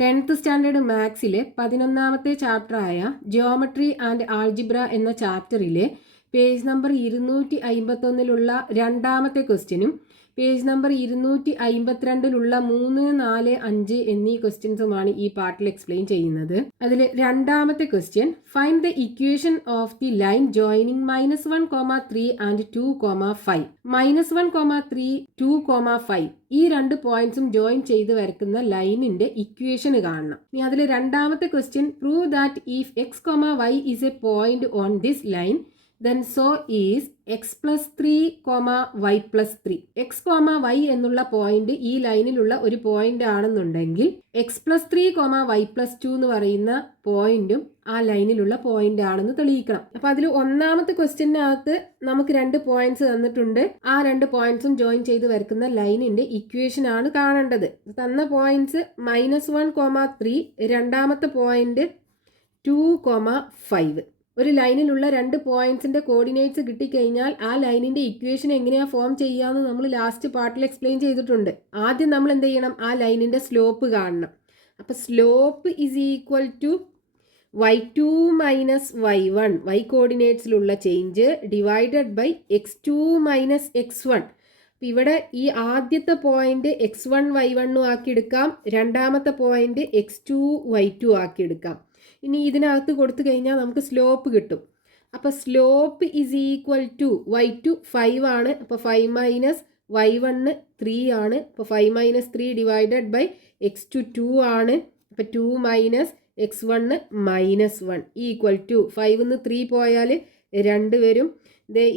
10th standard മാത്സിലെ 11ാമത്തെ ചാപ്റ്ററായ ജിയോമെട്രി ആൻഡ് ആൾജിബ്ര എന്ന ചാപ്റ്ററിലെ പേജ് നമ്പർ 251 രണ്ടാമത്തെ ക്വസ്റ്റ്യനും പേജ് നമ്പർ 252 3, 4, 5 എന്നീ ക്വസ്റ്റ്യൻസുമാണ് ഈ പാർട്ടിൽ എക്സ്പ്ലെയിൻ ചെയ്യുന്നത്. അതിൽ രണ്ടാമത്തെ question, find the equation of the line joining -1, 3 and 2, 5. -1, 3, 2, 5 ഈ രണ്ട് പോയിന്റ്സും ജോയിൻ ചെയ്ത് വരക്കുന്ന ലൈനിന്റെ ഇക്വേഷൻ കാണണം. ഇനി അതിൽ രണ്ടാമത്തെ question, prove that if x, y is a point on this line, then so is x plus 3, y plus 3. x, y എന്നുള്ള പോയിന്റ് ഈ ലൈനിലുള്ള ഒരു പോയിന്റ് ആണെന്നുണ്ടെങ്കിൽ x plus 3, y plus 2 എന്ന് പറയുന്ന പോയിന്റും ആ ലൈനിലുള്ള പോയിന്റ് ആണെന്ന് തെളിയിക്കണം. അപ്പൊ അതിൽ ഒന്നാമത്തെ ക്വസ്റ്റ്യനകത്ത് നമുക്ക് രണ്ട് പോയിന്റ്സ് തന്നിട്ടുണ്ട്. ആ രണ്ട് പോയിന്റ്സും ജോയിൻ ചെയ്ത് വരക്കുന്ന ലൈനിന്റെ ഇക്വേഷൻ ആണ് കാണേണ്ടത്. തന്ന പോയിന്റ്സ് -1, 3, രണ്ടാമത്തെ പോയിന്റ് 2, 5. ഒരു ലൈനിലുള്ള രണ്ട് പോയിന്റ്സിന്റെ കോർഡിനേറ്റ്സ് കിട്ടിക്കഴിഞ്ഞാൽ ആ ലൈനിന്റെ ഇക്വേഷൻ എങ്ങനെയാ ഫോം ചെയ്യാമെന്ന് നമ്മൾ ലാസ്റ്റ് പാർട്ടിൽ എക്സ്പ്ലെയിൻ ചെയ്തിട്ടുണ്ട്. ആദ്യം നമ്മൾ എന്ത് ചെയ്യണം? ആ ലൈനിന്റെ സ്ലോപ്പ് കാണണം. അപ്പൊ slope is equal to y2 minus y1, y കോർഡിനേറ്റ്സിലുള്ള change divided by x2 minus x1. ഇവിടെ ഈ ആദ്യത്തെ പോയിന്റ് x1 y1 ആക്കി എടുക്കാം, രണ്ടാമത്തെ പോയിന്റ് x2 y2 ആക്കി എടുക്കാം. ഇനി ഇതിനകത്ത് കൊടുത്തു കഴിഞ്ഞാൽ നമുക്ക് സ്ലോപ്പ് കിട്ടും. അപ്പോൾ slope is equal to y2 5 ആണ്. അപ്പോൾ 5 മൈനസ് y1 3 ആണ്. അപ്പോൾ 5 മൈനസ് 3 ഡിവൈഡഡ് ബൈ x2 2 ആണ്. അപ്പോൾ 2 minus x1 minus 1 equal to 5 3 പോയാൽ 2 വരും.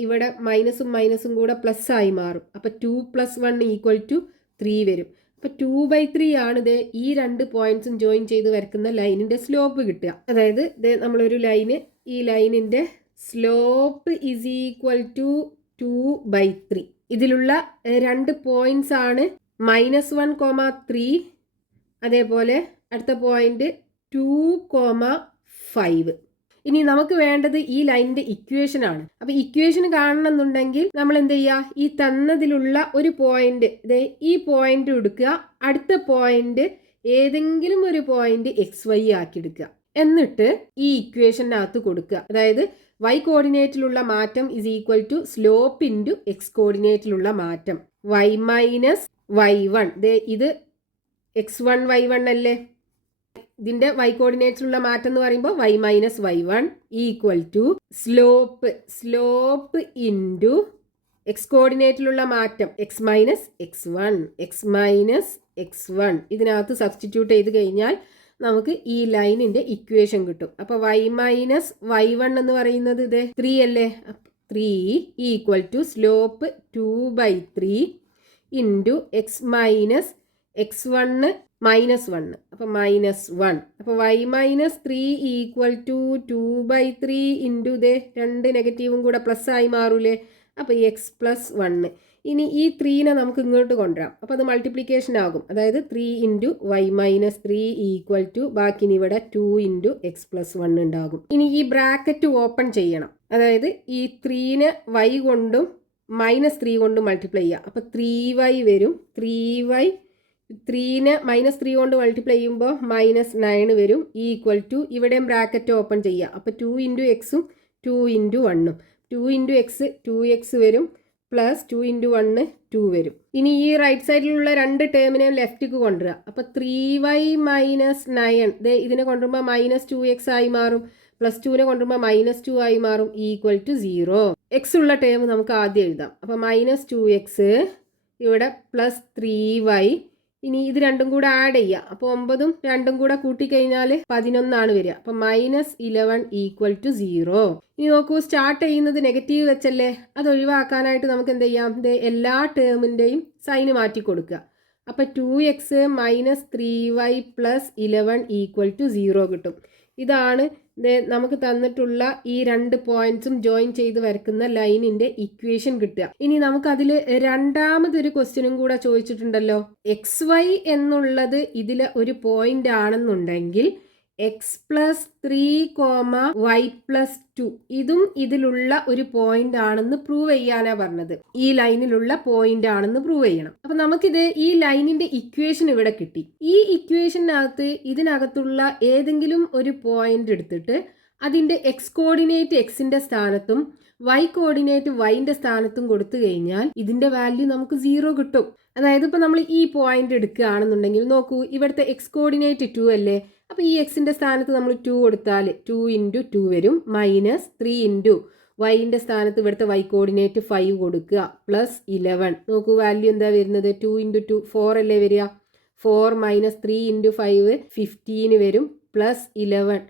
ഇവിടെ മൈനസും മൈനസും കൂടെ പ്ലസ് ആയി മാറും. അപ്പോൾ 2 + 1 ഈക്വൽ ടു 3 വരും. അപ്പോൾ 2/3 ആണ് ഈ രണ്ട് പോയിന്റ്സും ജോയിൻ ചെയ്ത് വരക്കുന്ന ലൈനിന്റെ സ്ലോപ്പ് കിട്ടുക. അതായത് നമ്മളൊരു ലൈന്, ഈ ലൈനിന്റെ സ്ലോപ്പ് ഇസ് ഈക്വൽ ടു 2/3. ഇതിലുള്ള രണ്ട് പോയിന്റ്സ് ആണ് -1, 3, അതേപോലെ അടുത്ത പോയിന്റ് 2, 5. ഇനി നമുക്ക് വേണ്ടത് ഈ ലൈനിന്റെ ഇക്വേഷൻ ആണ്. അപ്പൊ ഇക്വേഷൻ കാണണമെന്നുണ്ടെങ്കിൽ നമ്മൾ എന്ത് ചെയ്യുക? ഈ തന്നതിലുള്ള ഒരു പോയിന്റ്, ഈ പോയിന്റ് എടുക്കുക, അടുത്ത പോയിന്റ് ഏതെങ്കിലും ഒരു പോയിന്റ് XY ആക്കി എടുക്കുക, എന്നിട്ട് ഈ ഇക്വേഷനകത്ത് കൊടുക്കുക. അതായത് y കോർഡിനേറ്റിലുള്ള മാറ്റം is equal to slope into x കോർഡിനേറ്റിലുള്ള മാറ്റം. y മൈനസ് y1, ഇത് x1 y1 അല്ലേ? ഇതിന്റെ y കോർഡിനേറ്റ്സിലുള്ള മാറ്റം എന്ന് പറയുമ്പോൾ y minus y1 equal to slope into x കോർഡിനേറ്റിലുള്ള മാറ്റം x മൈനസ് x1. ഇതിനകത്ത് സബ്സ്റ്റിറ്റ്യൂട്ട് ചെയ്ത് കഴിഞ്ഞാൽ നമുക്ക് ഈ ലൈനിന്റെ ഇക്വേഷൻ കിട്ടും. അപ്പോൾ y മൈനസ് y1 എന്ന് പറയുന്നത് 3 അല്ലേ? 3 equal to slope 2/3 into x minus x1 -1. അപ്പോൾ -1. അപ്പോൾ y minus 3 equal to 2/3 into രണ്ട് നെഗറ്റീവും കൂടെ പ്ലസ് ആയി മാറൂലേ? അപ്പോൾ x + 1. ഇനി ഈ 3നെ നമുക്ക് ഇങ്ങോട്ട് കൊണ്ടുവരാം. അപ്പോൾ അത് മൾട്ടിപ്ലിക്കേഷൻ ആകും. അതായത് 3 into y minus 3 equal to ബാക്കി ഇവിടെ 2 ഇൻറ്റു x + 1 ഉണ്ടാകും. ഇനി ഈ ബ്രാക്കറ്റ് ഓപ്പൺ ചെയ്യണം. അതായത് ഈ 3നെ y കൊണ്ടും -3 കൊണ്ടും മൾട്ടിപ്ലൈ ചെയ്യുക. അപ്പോൾ 3y വരും. 3y 3നെ -3 കൊണ്ട് മൾട്ടിപ്ലൈ ചെയ്യുമ്പോൾ -9 വരും. ഈക്വൽ ടു ഇവിടെയും ബ്രാക്കറ്റ് ഓപ്പൺ ചെയ്യുക. അപ്പോൾ 2 ഇൻറ്റു എക്സും 2 ഇൻറ്റു 1ഉം. 2 ഇൻറ്റു എക്സ് 2x വരും, പ്ലസ് 2 ഇൻറ്റു 1 2 വരും. ഇനി ഈ റൈറ്റ് സൈഡിലുള്ള രണ്ട് ടേമിനെ ലെഫ്റ്റിക്ക് കൊണ്ടുവരിക. അപ്പോൾ 3y മൈനസ് 9 ഇതിനെ കൊണ്ടുവരുമ്പോൾ -2x ആയി മാറും. പ്ലസ് 2നെ കൊണ്ടുവരുമ്പോൾ -2 ആയി മാറും. Equal to 0. എക്സ് ഉള്ള ടേം നമുക്ക് ആദ്യം എഴുതാം. അപ്പോൾ -2x ഇവിടെ പ്ലസ് 3y. ഇനി ഇത് രണ്ടും കൂടെ ആഡ് ചെയ്യുക. അപ്പോൾ 9ഉം 2ഉം കൂടെ കൂട്ടിക്കഴിഞ്ഞാൽ 11 വരിക. അപ്പോൾ -11 ഈക്വൽ ടു 0. ഇനി നോക്കൂ, സ്റ്റാർട്ട് ചെയ്യുന്നത് നെഗറ്റീവ് വെച്ചല്ലേ? അത് ഒഴിവാക്കാനായിട്ട് നമുക്ക് എന്ത് ചെയ്യാം? എല്ലാ ടേമിൻ്റെയും സൈന് മാറ്റി കൊടുക്കുക. അപ്പോൾ 2x minus 3y plus 11 equal to 0 കിട്ടും. ഇതാണ് നമുക്ക് തന്നിട്ടുള്ള ഈ രണ്ട് പോയിന്റ്സും ജോയിൻ ചെയ്ത് വരക്കുന്ന ലൈനിന്റെ ഇക്വേഷൻ കിട്ടുക. ഇനി നമുക്ക് അതിൽ രണ്ടാമതൊരു ക്വസ്റ്റ്യനും കൂടെ ചോദിച്ചിട്ടുണ്ടല്ലോ. XY എന്നുള്ളത് ഇതിൽ ഒരു പോയിന്റ് ആണെന്നുണ്ടെങ്കിൽ x plus 3 comma y plus 2 ഇതും ഇതിലുള്ള ഒരു പോയിന്റ് ആണെന്ന് പ്രൂവ് ചെയ്യാനാ പറഞ്ഞത്. ഈ ലൈനിലുള്ള പോയിന്റ് ആണെന്ന് പ്രൂവ് ചെയ്യണം. അപ്പൊ നമുക്കിത് ഈ ലൈനിന്റെ ഇക്വേഷൻ ഇവിടെ കിട്ടി. ഈ ഇക്വേഷനകത്ത് ഇതിനകത്തുള്ള ഏതെങ്കിലും ഒരു പോയിന്റ് എടുത്തിട്ട് അതിന്റെ എക്സ് കോർഡിനേറ്റ് എക്സിന്റെ സ്ഥാനത്തും വൈ കോർഡിനേറ്റ് വൈന്റെ സ്ഥാനത്തും കൊടുത്തു കഴിഞ്ഞാൽ ഇതിന്റെ വാല്യൂ നമുക്ക് 0 കിട്ടും. അതായത് ഇപ്പൊ നമ്മൾ ഈ പോയിന്റ് എടുക്കുകയാണെന്നുണ്ടെങ്കിൽ നോക്കൂ, ഇവിടുത്തെ എക്സ് കോർഡിനേറ്റ് 2 അല്ലേ. അപ്പൊ ഈ എക്സിന്റെ സ്ഥാനത്ത് നമ്മൾ 2 കൊടുത്താൽ 2 × 2 വരും, മൈനസ് 3 × വൈന്റെ സ്ഥാനത്ത് ഇവിടുത്തെ വൈ കോർഡിനേറ്റ് 5 കൊടുക്കുക, പ്ലസ് 11. നോക്കൂ വാല്യൂ എന്താ വരുന്നത്, 2 × 2 4 അല്ലേ വരിക. 4 മൈനസ് 3 × 5 15 വരും, പ്ലസ് 11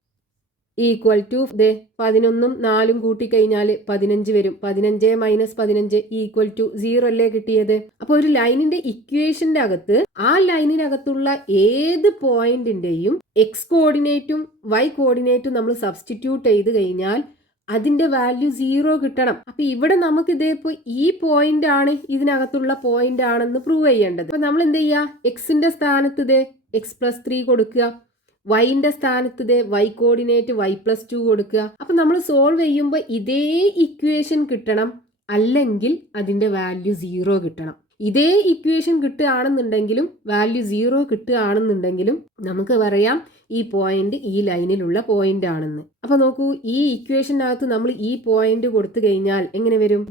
ഈക്വൽ ടു 11ഉം 4ഉം കൂട്ടിക്കഴിഞ്ഞാൽ 15 വരും. 15 മൈനസ് 15 ഈക്വൽ ടു 0 അല്ലേ കിട്ടിയത്. അപ്പോൾ ഒരു ലൈനിന്റെ ഇക്വേഷന്റെ അകത്ത് ആ ലൈനിനകത്തുള്ള ഏത് പോയിന്റിന്റെയും എക്സ് കോർഡിനേറ്റും വൈ കോർഡിനേറ്റും നമ്മൾ സബ്സ്റ്റിറ്റ്യൂട്ട് ചെയ്ത് കഴിഞ്ഞാൽ അതിന്റെ വാല്യൂ 0 കിട്ടണം. അപ്പൊ ഇവിടെ നമുക്ക് ഇതേപ്പോ ഈ പോയിന്റ് ആണ് ഇതിനകത്തുള്ള പോയിന്റ് ആണെന്ന് പ്രൂവ് ചെയ്യേണ്ടത്. അപ്പൊ നമ്മൾ എന്ത് ചെയ്യുക, എക്സിന്റെ സ്ഥാനത്ത് എക്സ് പ്ലസ് 3 കൊടുക്കുക, വൈന്റെ സ്ഥാനത്ത് വൈ കോർഡിനേറ്റ് വൈ പ്ലസ് 2 കൊടുക്കുക. അപ്പൊ നമ്മൾ സോൾവ് ചെയ്യുമ്പോൾ ഇതേ ഇക്വേഷൻ കിട്ടണം, അല്ലെങ്കിൽ അതിന്റെ വാല്യൂ 0 കിട്ടണം. ഇതേ ഇക്വേഷൻ കിട്ടുകയാണെന്നുണ്ടെങ്കിലും വാല്യൂ 0 കിട്ടുകയാണെന്നുണ്ടെങ്കിലും നമുക്ക് പറയാം ഈ പോയിന്റ് ഈ ലൈനിലുള്ള പോയിന്റ് ആണെന്ന്. അപ്പൊ നോക്കൂ, ഈ ഇക്വേഷനകത്ത് നമ്മൾ ഈ പോയിന്റ് കൊടുത്തു കഴിഞ്ഞാൽ എങ്ങനെ വരും,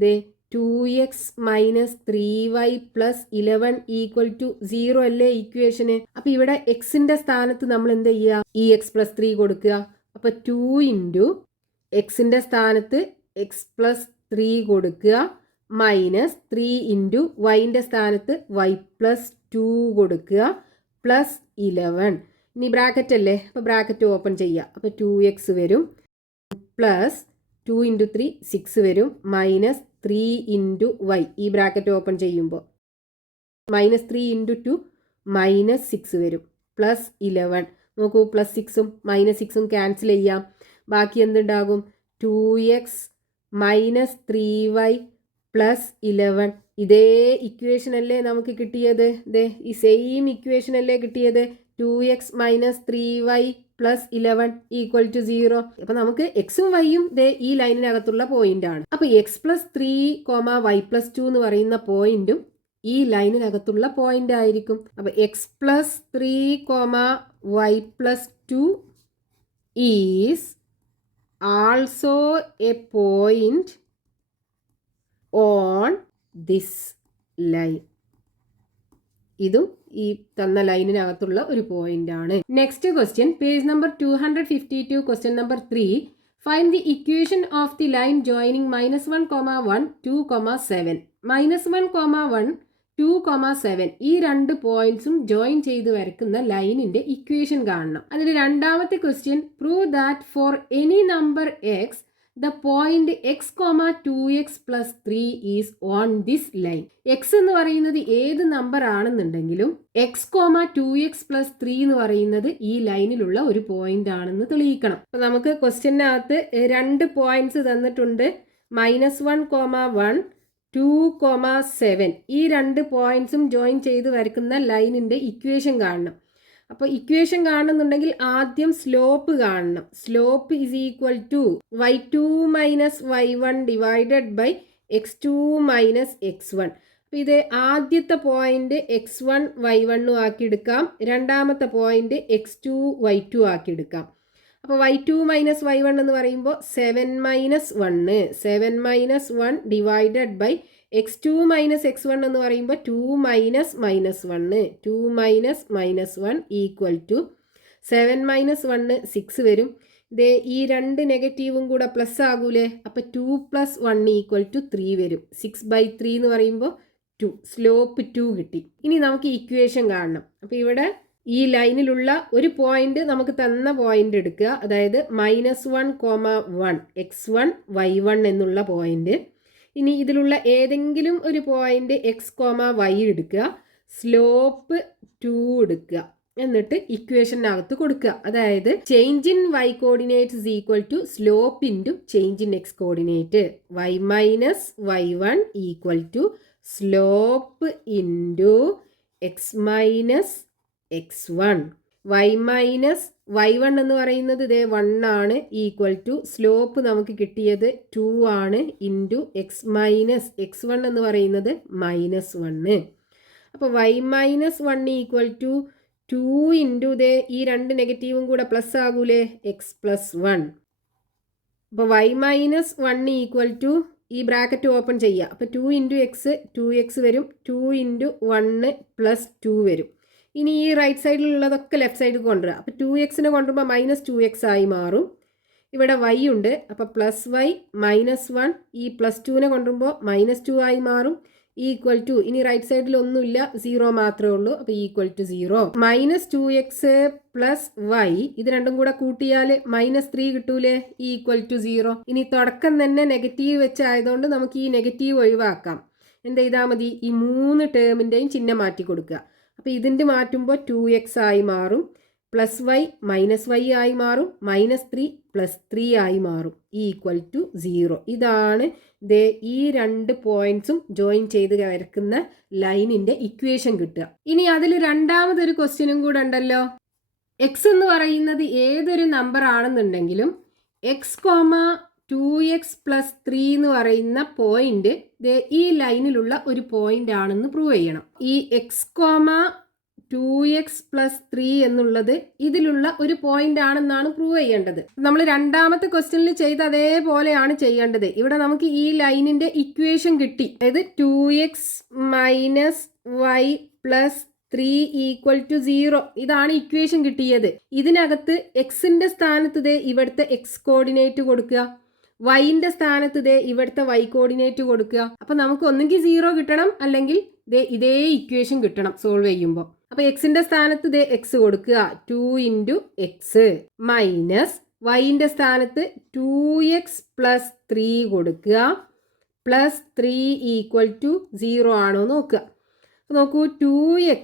2x minus 3y plus 11 equal to 0 അല്ലേ ഇക്വേഷന്. അപ്പൊ ഇവിടെ എക്സിന്റെ സ്ഥാനത്ത് നമ്മൾ എന്ത് ചെയ്യുക, ഈ എക്സ് പ്ലസ് 3 കൊടുക്കുക. അപ്പൊ 2 × എക്സിന്റെ സ്ഥാനത്ത് എക്സ് പ്ലസ് 3 കൊടുക്കുക, മൈനസ് 3 × വൈന്റെ സ്ഥാനത്ത് വൈ പ്ലസ് 2 കൊടുക്കുക, പ്ലസ് 11. ഇനി ബ്രാക്കറ്റ് അല്ലേ, അപ്പൊ ബ്രാക്കറ്റ് ഓപ്പൺ ചെയ്യുക. അപ്പൊ 2x വരും, പ്ലസ് 2 × 3 6 വരും, മൈനസ് 3 × y. ഈ ബ്രാക്കറ്റ് ഓപ്പൺ ചെയ്യുമ്പോൾ മൈനസ് 3 × 2 മൈനസ് 6 വരും, പ്ലസ് 11. നോക്കൂ, പ്ലസ് 6ഉം മൈനസ് 6ഉം ക്യാൻസൽ ചെയ്യാം. ബാക്കി എന്തുണ്ടാകും, 2x മൈനസ് 3y പ്ലസ് 11. ഇതേ ഇക്വേഷൻ അല്ലേ നമുക്ക് കിട്ടിയത്, ഈ സെയിം ഇക്വേഷൻ അല്ലേ കിട്ടിയത്. 2x minus 3y plus 11 equal to 0. അപ്പൊ നമുക്ക് എക്സും വൈയും ഈ ലൈനിനകത്തുള്ള പോയിന്റ് ആണ്. അപ്പൊ എക്സ് പ്ലസ് 3 വൈ പ്ലസ് 2 എന്ന് പറയുന്ന പോയിന്റും ഈ ലൈനിനകത്തുള്ള പോയിന്റ് ആയിരിക്കും. അപ്പൊ x plus 3 y plus 2 is also a point on this line. ഇതും ഈ തന്ന ലൈനിനകത്തുള്ള ഒരു പോയിന്റ് ആണ്. Next question, page number 252, question number 3. Find the equation of the line joining -1, 1, 2, 7. -1, 1, 2, 7 ഈ രണ്ട് പോയിന്റ്സും ജോയിൻ ചെയ്ത് വരയ്ക്കുന്ന ലൈനിന്റെ ഇക്വേഷൻ കാണണം. അതിൽ രണ്ടാമത്തെ question, prove that for any number x the point x, 2x plus 3 is on this line. x എന്ന് പറയുന്നത് ഏത് നമ്പർ ആണെന്നുണ്ടെങ്കിലും x, 2x plus 3 എന്ന് പറയുന്നത് ഈ ലൈനിലുള്ള ഒരു പോയിന്റ് ആണെന്ന് തെളിയിക്കണം. അപ്പൊ നമുക്ക് ക്വസ്റ്റ്യനകത്ത് രണ്ട് പോയിന്റ്സ് തന്നിട്ടുണ്ട്, -1, 1, 2, 7. ഈ രണ്ട് പോയിന്റ്സും ജോയിൻ ചെയ്ത് വരയ്ക്കുന്ന ലൈനിന്റെ ഇക്വേഷൻ കാണണം. അപ്പോൾ ഇക്വേഷൻ കാണുന്നുണ്ടെങ്കിൽ ആദ്യം സ്ലോപ്പ് കാണണം. Slope is equal to y2 minus y1 divided by x2 minus x1. അപ്പോൾ ഇത് ആദ്യത്തെ പോയിന്റ് x1 y1 ആക്കി എടുക്കാം, രണ്ടാമത്തെ പോയിന്റ് x2 y2 ആക്കി എടുക്കാം. അപ്പോൾ y2 മൈനസ് y1 എന്ന് പറയുമ്പോൾ 7 minus 1 divided by x2 minus x1 എന്ന് പറയുമ്പോൾ 2 മൈനസ് -1 ഈക്വൽ ടു 7 മൈനസ് 1 6 വരും. ഈ രണ്ട് നെഗറ്റീവും കൂടെ പ്ലസ് ആകൂലേ, അപ്പോൾ 2 + 1 ഈക്വൽ ടു 3 വരും. 6/3 എന്ന് പറയുമ്പോൾ 2, സ്ലോപ്പ് 2 കിട്ടി. ഇനി നമുക്ക് ഇക്വേഷൻ കാണണം. അപ്പോൾ ഇവിടെ ഈ ലൈനിലുള്ള ഒരു പോയിന്റ് നമുക്ക് തന്ന പോയിന്റ് എടുക്കുക, അതായത് -1, 1 x1 y1 എന്നുള്ള പോയിന്റ്. ഇനി ഇതിലുള്ള ഏതെങ്കിലും ഒരു പോയിന്റ് x, y എടുക്കുക, സ്ലോപ്പ് 2 എടുക്കുക, എന്നിട്ട് ഇക്വേഷനകത്ത് കൊടുക്കുക. അതായത് change in y coordinate is equal to slope into change in x coordinate. y minus y1 equal to slope into x minus x1. Y minus y1 എന്ന് പറയുന്നത് ഇതേ 1 ആണ് ഈക്വൽ ടു സ്ലോപ്പ് നമുക്ക് കിട്ടിയത് 2 ആണ് ഇൻറ്റു എക്സ് മൈനസ് x1 എന്ന് പറയുന്നത് -1. അപ്പോൾ y minus 1 equal to 2 into ഇതേ ഈ രണ്ട് നെഗറ്റീവും കൂടെ പ്ലസ് ആകൂലേ എക്സ് പ്ലസ് 1. അപ്പോൾ y മൈനസ് 1 ഈക്വൽ ടു ഈ ബ്രാക്കറ്റ് ഓപ്പൺ ചെയ്യുക. അപ്പോൾ 2 ഇൻറ്റു എക്സ് 2x വരും, 2 ഇൻറ്റു 1 പ്ലസ് 2 വരും. ഇനി ഈ റൈറ്റ് സൈഡിലുള്ളതൊക്കെ ലെഫ്റ്റ് സൈഡിൽ കൊണ്ടുവരിക. അപ്പോൾ 2xനെ കൊണ്ടുവരുമ്പോൾ -2x ആയി മാറും. ഇവിടെ y ഉണ്ട്, അപ്പോൾ പ്ലസ് y -1, ഈ പ്ലസ് 2നെ കൊണ്ടുവരുമ്പോൾ -2 ആയി മാറും. ഈക്വൽ ടു, ഇനി റൈറ്റ് സൈഡിൽ ഒന്നുമില്ല, 0 മാത്രമേ ഉള്ളൂ. അപ്പോൾ equal to 0. -2x plus y ഇത് രണ്ടും കൂടെ കൂട്ടിയാൽ -3 കിട്ടൂലേ, ഈക്വൽ ടു 0. ഇനി തുടക്കം തന്നെ നെഗറ്റീവ് വെച്ചായതുകൊണ്ട് നമുക്ക് ഈ നെഗറ്റീവ് ഒഴിവാക്കാം. എന്ത് ചെയ്താൽ മതി, ഈ 3 ടേമിൻ്റെയും ചിഹ്നം മാറ്റി കൊടുക്കുക. അപ്പോൾ ഇതിൻ്റെ മാറ്റുമ്പോൾ 2x ആയി മാറും, പ്ലസ് y -y ആയി മാറും, -3 പ്ലസ് 3 ആയി മാറും, ഈക്വൽ ടു 0. ഇതാണ് ഈ രണ്ട് പോയിന്റ്സും ജോയിൻ ചെയ്ത് വരക്കുന്ന ലൈനിൻ്റെ ഇക്വേഷൻ കിട്ടുക. ഇനി അതിൽ രണ്ടാമതൊരു ക്വസ്റ്റ്യനും കൂടെ ഉണ്ടല്ലോ. എക്സ് എന്ന് പറയുന്നത് ഏതൊരു നമ്പർ ആണെന്നുണ്ടെങ്കിലും എക്സ്, 2x പ്ലസ് 3 എന്ന് പറയുന്ന പോയിന്റ് ഈ ലൈനിലുള്ള ഒരു പോയിന്റ് ആണെന്ന് പ്രൂവ് ചെയ്യണം. ഈ എക്സ്, 2x പ്ലസ് 3 എന്നുള്ളത് ഇതിലുള്ള ഒരു പോയിന്റ് ആണെന്നാണ് പ്രൂവ് ചെയ്യേണ്ടത്. നമ്മൾ രണ്ടാമത്തെ ക്വസ്റ്റ്യനിൽ ചെയ്ത അതേപോലെയാണ് ചെയ്യേണ്ടത്. ഇവിടെ നമുക്ക് ഈ ലൈനിന്റെ ഇക്വേഷൻ കിട്ടി. അതായത് 2x minus y plus 3 equal to 0. ഇതാണ് ഇക്വേഷൻ കിട്ടിയത്. ഇതിനകത്ത് എക്സിന്റെ സ്ഥാനത്ത് ഇവിടുത്തെ എക്സ് കോർഡിനേറ്റ് കൊടുക്കുക, വൈൻ്റെ സ്ഥാനത്ത് ഇവിടുത്തെ വൈ കോർഡിനേറ്റ് കൊടുക്കുക. അപ്പം നമുക്ക് ഒന്നെങ്കിൽ 0 കിട്ടണം, അല്ലെങ്കിൽ ഇതേ ഇക്വേഷൻ കിട്ടണം സോൾവ് ചെയ്യുമ്പോൾ. അപ്പോൾ എക്സിൻ്റെ സ്ഥാനത്ത് എക്സ് കൊടുക്കുക, 2 ഇൻറ്റു എക്സ് മൈനസ് വൈൻ്റെ സ്ഥാനത്ത് 2x പ്ലസ് 3 കൊടുക്കുക, പ്ലസ് 3 ഈക്വൽ ടു 0 ആണോ നോക്കുക. നോക്കൂ, 2x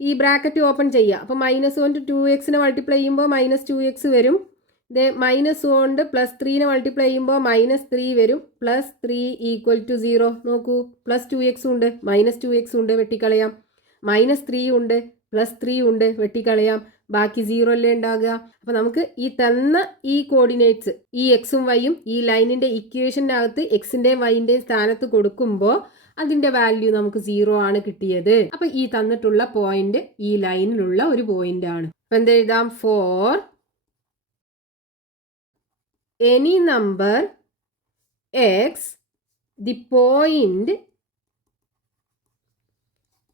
ഈ ബ്രാക്കറ്റ് ഓപ്പൺ ചെയ്യുക. അപ്പോൾ -1 2xനെ മൾട്ടിപ്ലൈ ചെയ്യുമ്പോൾ -2x വരും. -1 കൊണ്ട് പ്ലസ് 3നെ മൾട്ടിപ്ലൈ ചെയ്യുമ്പോൾ -3 വരും, പ്ലസ് 3 ഈക്വൽ ടു 0. നോക്കൂ, പ്ലസ് 2x ഉണ്ട്, -2x ഉണ്ട്, വെട്ടിക്കളയാം. -3 ഉണ്ട്, പ്ലസ് 3 ഉണ്ട്, വെട്ടിക്കളയാം. ബാക്കി 0 അല്ലേ ഉണ്ടാകുക. അപ്പോൾ നമുക്ക് ഈ തന്ന ഈ കോർഡിനേറ്റ്സ്, ഈ എക്സും വൈയും ഈ ലൈനിൻ്റെ ഇക്വേഷനകത്ത് എക്സിൻ്റെയും വൈൻ്റെയും സ്ഥാനത്ത് കൊടുക്കുമ്പോൾ അതിൻ്റെ വാല്യൂ നമുക്ക് 0 ആണ് കിട്ടിയത്. അപ്പോൾ ഈ തന്നിട്ടുള്ള പോയിന്റ് ഈ ലൈനിലുള്ള ഒരു പോയിന്റ് ആണ്. അപ്പോൾ എന്ത് എഴുതാം, four any number x, the point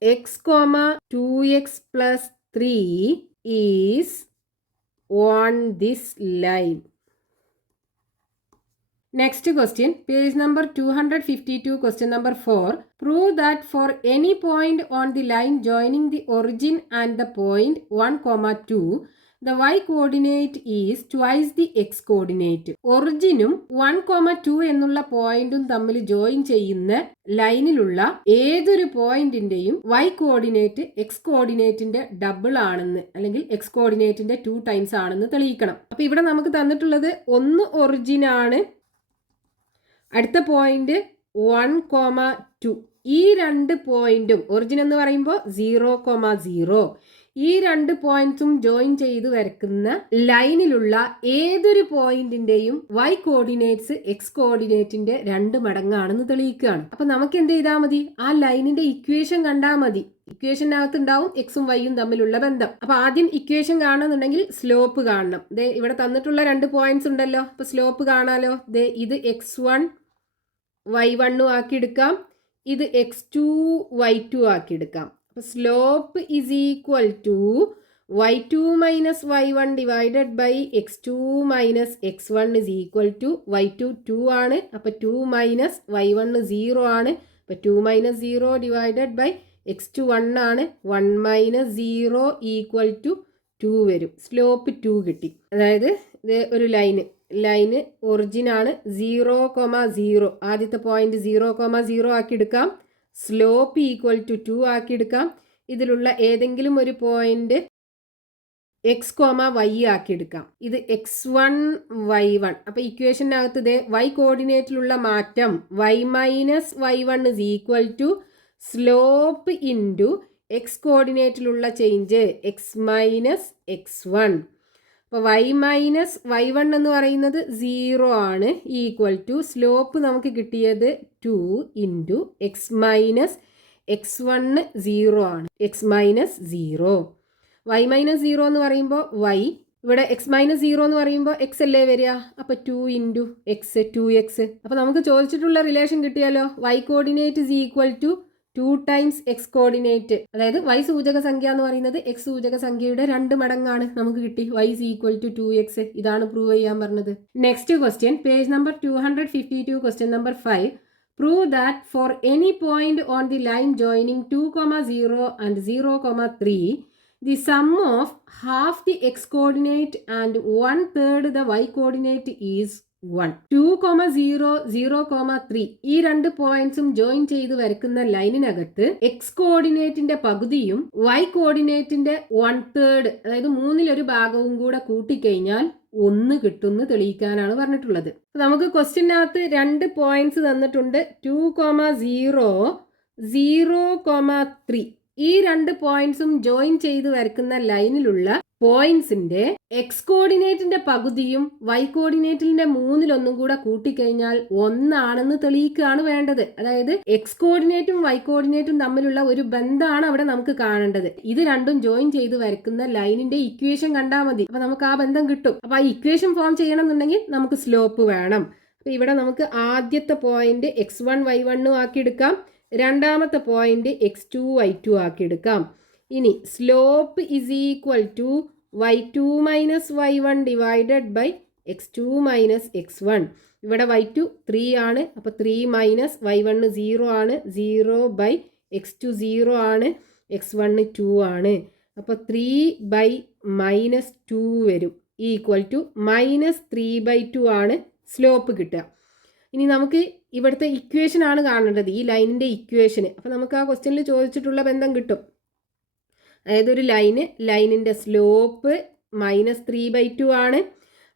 x, 2x plus 3 is on this line. Next question, page number 252, question number 4. Prove that for any point on the line joining the origin and the point 1, 2, the y coordinate is twice the x coordinate. ഒറിജിനും 1, 2 എന്നുള്ള പോയിന്റും തമ്മിൽ join ചെയ്യുന്ന ലൈനിലുള്ള ഏതൊരു പോയിന്റിന്റെയും y coordinate x കോർഡിനേറ്റിന്റെ double ആണെന്ന്, അല്ലെങ്കിൽ x കോർഡിനേറ്റിന്റെ 2 times ആണെന്ന് തെളിയിക്കണം. അപ്പൊ ഇവിടെ നമുക്ക് തന്നിട്ടുള്ളത് ഒന്ന് ഒറിജിൻ ആണ്, അടുത്ത പോയിന്റ് 1, 2. ഈ രണ്ട് പോയിന്റും ഒറിജിൻ എന്ന് പറയുമ്പോൾ 0, 0, ഈ രണ്ട് പോയിന്റ്സും ജോയിൻ ചെയ്ത് വരക്കുന്ന ലൈനിലുള്ള ഏതൊരു പോയിന്റിന്റെയും y കോർഡിനേറ്റ്സ് x കോർഡിനേറ്റിന്റെ 2 മടങ്ങാണെന്ന് തെളിയിക്കുകയാണ്. അപ്പൊ നമുക്ക് എന്ത് ചെയ്താൽ മതി, ആ ലൈനിന്റെ ഇക്വേഷൻ കണ്ടാൽ മതി. ഇക്വേഷനകത്ത് ഉണ്ടാവും എക്സും വൈയും തമ്മിലുള്ള ബന്ധം. അപ്പൊ ആദ്യം ഇക്വേഷൻ കാണണമെന്നുണ്ടെങ്കിൽ സ്ലോപ്പ് കാണണം. ഇവിടെ തന്നിട്ടുള്ള 2 പോയിന്റ്സ് ഉണ്ടല്ലോ, അപ്പൊ സ്ലോപ്പ് കാണാലോ. ഇത് x1 y1 ആക്കി എടുക്കാം, ഇത് x2 y2 ആക്കി എടുക്കാം. Slope is equal to y2 minus y1 divided by x2 minus x1 is equal to y2 2 ആണ്. അപ്പോൾ 2 മൈനസ് y1 0 ആണ്. അപ്പോൾ 2 മൈനസ് 0 ഡിവൈഡഡ് ബൈ x2 1 ആണ്. 1 മൈനസ് 0 ഈക്വൽ ടു 2 വരും. സ്ലോപ്പ് 2 കിട്ടി. അതായത് ഇത് ഒരു ലൈന് ഒറിജിൻ ആണ് 0, 0. ആദ്യത്തെ പോയിന്റ് 0, 0 ആക്കി എടുക്കാം. സ്ലോപ്പ് ഈക്വൽ ടു 2 ആക്കി എടുക്കാം. ഇതിലുള്ള ഏതെങ്കിലും ഒരു പോയിന്റ് x, y ആക്കി എടുക്കാം. ഇത് x1 y1. അപ്പോൾ ഇക്വേഷനകത്ത് y കോർഡിനേറ്റിലുള്ള മാറ്റം y minus y1 is equal to slope into x കോർഡിനേറ്റിലുള്ള change x minus x one. അപ്പോൾ വൈ മൈനസ് വൈ വൺ എന്ന് പറയുന്നത് 0 ആണ്. ഈക്വൽ ടു സ്ലോപ്പ് നമുക്ക് കിട്ടിയത് 2 into x minus X one 0 ആണ്. X minus 0. വൈ മൈനസ് 0 എന്ന് പറയുമ്പോൾ വൈ, ഇവിടെ എക്സ് മൈനസ് 0 എന്ന് പറയുമ്പോൾ എക്സ് അല്ലേ വരിക. അപ്പോൾ 2 ഇൻറ്റു എക്സ് 2x. അപ്പോൾ നമുക്ക് ചോദിച്ചിട്ടുള്ള റിലേഷൻ കിട്ടിയാലോ. Y coordinate is equal to 2 times x coordinate. അതായത് വൈ സൂചക സംഖ്യ എന്ന് പറയുന്നത് എക്സ് സൂചക സംഖ്യയുടെ 2 മടങ്ങാണ്. നമുക്ക് കിട്ടി Y is equal to 2x. ഇതാണ് പ്രൂവ് ചെയ്യാൻ പറഞ്ഞത്. Next question, page number 252, question number 5. Prove that for any point on the line joining 2,0 and 0,3, the sum of half the x coordinate and 1/3 the y coordinate is 1. 2,0, 0,3 ഈ 2 പോയിന്റ്സും join ചെയ്ത് വരയ്ക്കുന്ന ലൈനിനകത്ത് X കോർഡിനേറ്റിന്റെ പകുതിയും Y കോർഡിനേറ്റിന്റെ 1/3 അതായത് 1/3 ഭാഗവും കൂടെ കൂട്ടിക്കഴിഞ്ഞാൽ 1 കിട്ടുമെന്ന് തെളിയിക്കാനാണ് പറഞ്ഞിട്ടുള്ളത്. നമുക്ക് ക്വസ്റ്റ്യനകത്ത് 2 പോയിന്റ്സ് തന്നിട്ടുണ്ട്. 2,0, 0,3 ഈ 2 പോയിന്റ്സും ജോയിൻ ചെയ്ത് വരയ്ക്കുന്ന ലൈനിലുള്ള പോയിന്റ്സിന്റെ എക്സ് കോർഡിനേറ്റിന്റെ പകുതിയും വൈ കോർഡിനേറ്റിന്റെ 1/3 കൂടെ കൂട്ടിക്കഴിഞ്ഞാൽ 1 ആണെന്ന് തെളിയിക്കുകയാണ് വേണ്ടത്. അതായത് എക്സ് കോർഡിനേറ്റും വൈ കോർഡിനേറ്റും തമ്മിലുള്ള ഒരു ബന്ധമാണ് അവിടെ നമുക്ക് കാണേണ്ടത്. ഇത് രണ്ടും ജോയിൻ ചെയ്ത് വരയ്ക്കുന്ന ലൈനിന്റെ ഇക്വേഷൻ കണ്ടാൽ മതി. അപ്പൊ നമുക്ക് ആ ബന്ധം കിട്ടും. അപ്പൊ ആ ഇക്വേഷൻ ഫോം ചെയ്യണം എന്നുണ്ടെങ്കിൽ നമുക്ക് സ്ലോപ്പ് വേണം. അപ്പൊ ഇവിടെ നമുക്ക് ആദ്യത്തെ പോയിന്റ് x1 y1 ആക്കി എടുക്കാം. രണ്ടാമത്തെ പോയിന്റ് x2 y2 ആക്കി എടുക്കാം. ഇനി slope is equal to y2 minus y1 divided by x2 minus x1. ഇവിടെ y2 3 ആണ്. അപ്പോൾ 3 മൈനസ് y1 0 ആണ്. 0 ബൈ x2 0 ആണ്. x1 2 ആണ്. അപ്പോൾ 3 ബൈ മൈനസ് 2 വരും. ഈക്വൽ ടു മൈനസ് 3/2 ആണ് സ്ലോപ്പ് കിട്ടുക. ഇനി നമുക്ക് ഇവിടുത്തെ ഇക്വേഷൻ ആണ് കാണേണ്ടത്, ഈ ലൈനിൻ്റെ ഇക്വേഷന്. അപ്പോൾ നമുക്ക് ആ ക്വസ്റ്റ്യനിൽ ചോദിച്ചിട്ടുള്ള ബന്ധം കിട്ടും. അതായത് ഒരു ലൈനിൻ്റെ സ്ലോപ്പ് മൈനസ് 3/2 ആണ്.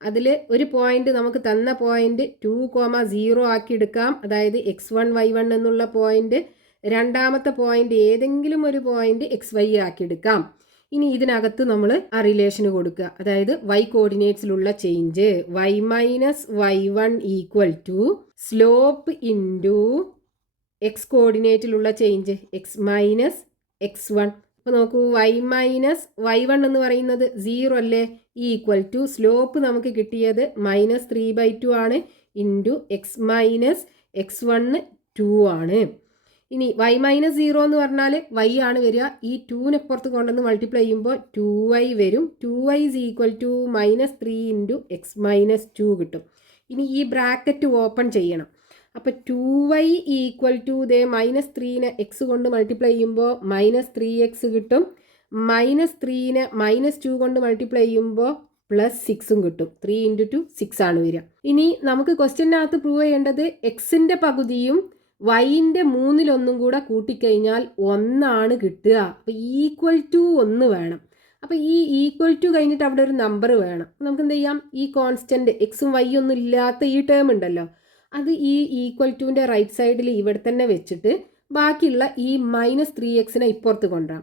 അതിൽ ഒരു പോയിന്റ് നമുക്ക് തന്ന പോയിന്റ് 2,0 ആക്കി എടുക്കാം. അതായത് x1 y1 എന്നുള്ള പോയിന്റ്. രണ്ടാമത്തെ പോയിന്റ് ഏതെങ്കിലും ഒരു പോയിന്റ് xy ആക്കി എടുക്കാം. ഇനി ഇതിനകത്ത് നമ്മൾ ആ റിലേഷന് കൊടുക്കുക. അതായത് വൈ കോർഡിനേറ്റ്സിലുള്ള change y minus y1 equal to slope into x കോർഡിനേറ്റിലുള്ള ചേഞ്ച് എക്സ് മൈനസ് x1. അപ്പോൾ നോക്കൂ, y മൈനസ് y1 എന്ന് പറയുന്നത് 0 അല്ലേ. ഈക്വൽ ടു സ്ലോപ്പ് നമുക്ക് കിട്ടിയത് മൈനസ് 3/2 ആണ്. ഇൻറ്റു എക്സ് മൈനസ് x1 2 ആണ്. ഇനി y മൈനസ് 0 എന്ന് പറഞ്ഞാൽ y ആണ് വരിക. ഈ 2നെ പുറത്ത് കൊണ്ടുവന്ന് മൾട്ടിപ്ലൈ ചെയ്യുമ്പോൾ 2y വരും. 2y is equal to minus 3 into x minus 2 കിട്ടും. ഇനി ഈ ബ്രാക്കറ്റ് ഓപ്പൺ ചെയ്യണം. അപ്പോൾ 2y ഈക്വൽ ടു ദേ മൈനസ് 3നെ എക്സ് കൊണ്ട് മൾട്ടിപ്ലൈ ചെയ്യുമ്പോൾ മൈനസ് 3x കിട്ടും. മൈനസ് 3നെ മൈനസ് 2 കൊണ്ട് മൾട്ടിപ്ലൈ ചെയ്യുമ്പോൾ പ്ലസ് 6ഉം കിട്ടും. 3 ഇൻറ്റു 2 6 ആണ് വരിക. ഇനി നമുക്ക് ക്വസ്റ്റ്യനകത്ത് പ്രൂവ് ചെയ്യേണ്ടത് എക്സിൻ്റെ പകുതിയും വൈൻ്റെ 1/3 കൂടെ കൂട്ടിക്കഴിഞ്ഞാൽ 1 ആണ് കിട്ടുക. അപ്പോൾ ഈക്വൽ ടു 1 വേണം. അപ്പോൾ ഈ ഈക്വൽ ടു കഴിഞ്ഞിട്ട് അവിടെ ഒരു നമ്പർ വേണം. നമുക്ക് എന്ത് ചെയ്യാം, ഈ കോൺസ്റ്റൻറ്റ് എക്സും വൈ ഒന്നും ഇല്ലാത്ത ഈ ടേം ഉണ്ടല്ലോ, അത് ഈ ഈക്വൽ ടുവിൻ്റെ റൈറ്റ് സൈഡിൽ ഇവിടെ തന്നെ വെച്ചിട്ട് ബാക്കിയുള്ള ഈ മൈനസ് 3xനെ ഇപ്പുറത്ത് കൊണ്ടുവരാം.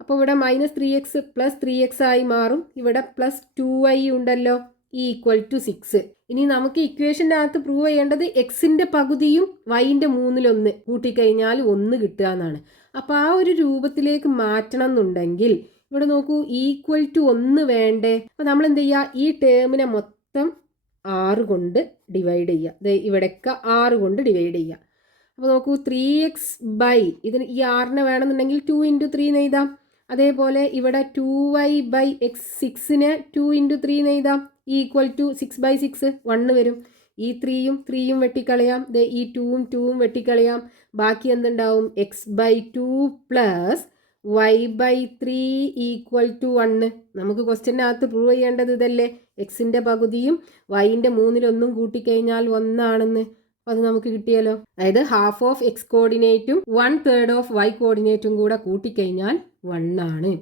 അപ്പോൾ ഇവിടെ മൈനസ് 3x പ്ലസ് 3x ആയി മാറും. ഇവിടെ പ്ലസ് 2y ഉണ്ടല്ലോ, ഈക്വൽ ടു 6. ഇനി നമുക്ക് ഇക്വേഷൻ്റെ അകത്ത് പ്രൂവ് ചെയ്യേണ്ടത് എക്സിൻ്റെ പകുതിയും വൈൻ്റെ 1/3 കൂട്ടിക്കഴിഞ്ഞാൽ 1 കിട്ടുക എന്നാണ്. അപ്പോൾ ആ ഒരു രൂപത്തിലേക്ക് മാറ്റണം എന്നുണ്ടെങ്കിൽ ഇവിടെ നോക്കൂ, ഈക്വൽ ടു 1 വേണ്ടേ. അപ്പോൾ നമ്മൾ എന്ത് ചെയ്യുക, ഈ ടേമിനെ മൊത്തം 6 കൊണ്ട് ഡിവൈഡ് ചെയ്യുക. ഇവിടെയൊക്കെ 6 കൊണ്ട് ഡിവൈഡ് ചെയ്യുക. അപ്പോൾ നോക്കൂ, 3x ബൈ ഇതിന് ഈ 6നെ വേണമെന്നുണ്ടെങ്കിൽ 2 ഇൻറ്റു 3 എന്ന് എഴുതാം. അതേപോലെ ഇവിടെ 2y ബൈ എക്സ് 6നെ 2 ഇൻറ്റു 3 എന്ന് എഴുതാം. ഈക്വൽ ടു 6/6 1 വരും. ഈ 3യും വെട്ടിക്കളയാം. ഈ 2ഉം വെട്ടിക്കളയാം. ബാക്കി എന്തുണ്ടാവും, x/2 plus y/3 equal to 1. നമുക്ക് ക്വസ്റ്റ്യനകത്ത് പ്രൂവ് ചെയ്യേണ്ടത് ഇതല്ലേ, എക്സിൻ്റെ പകുതിയും വൈൻ്റെ 1/3 കൂട്ടിക്കഴിഞ്ഞാൽ 1 ആണെന്ന്. അപ്പോൾ അത് നമുക്ക് കിട്ടിയല്ലോ. അതായത് ഹാഫ് ഓഫ് എക്സ് കോർഡിനേറ്റും 1/3 ഓഫ് വൈ കോർഡിനേറ്റും കൂടെ കൂട്ടിക്കഴിഞ്ഞാൽ 1 ആണ്.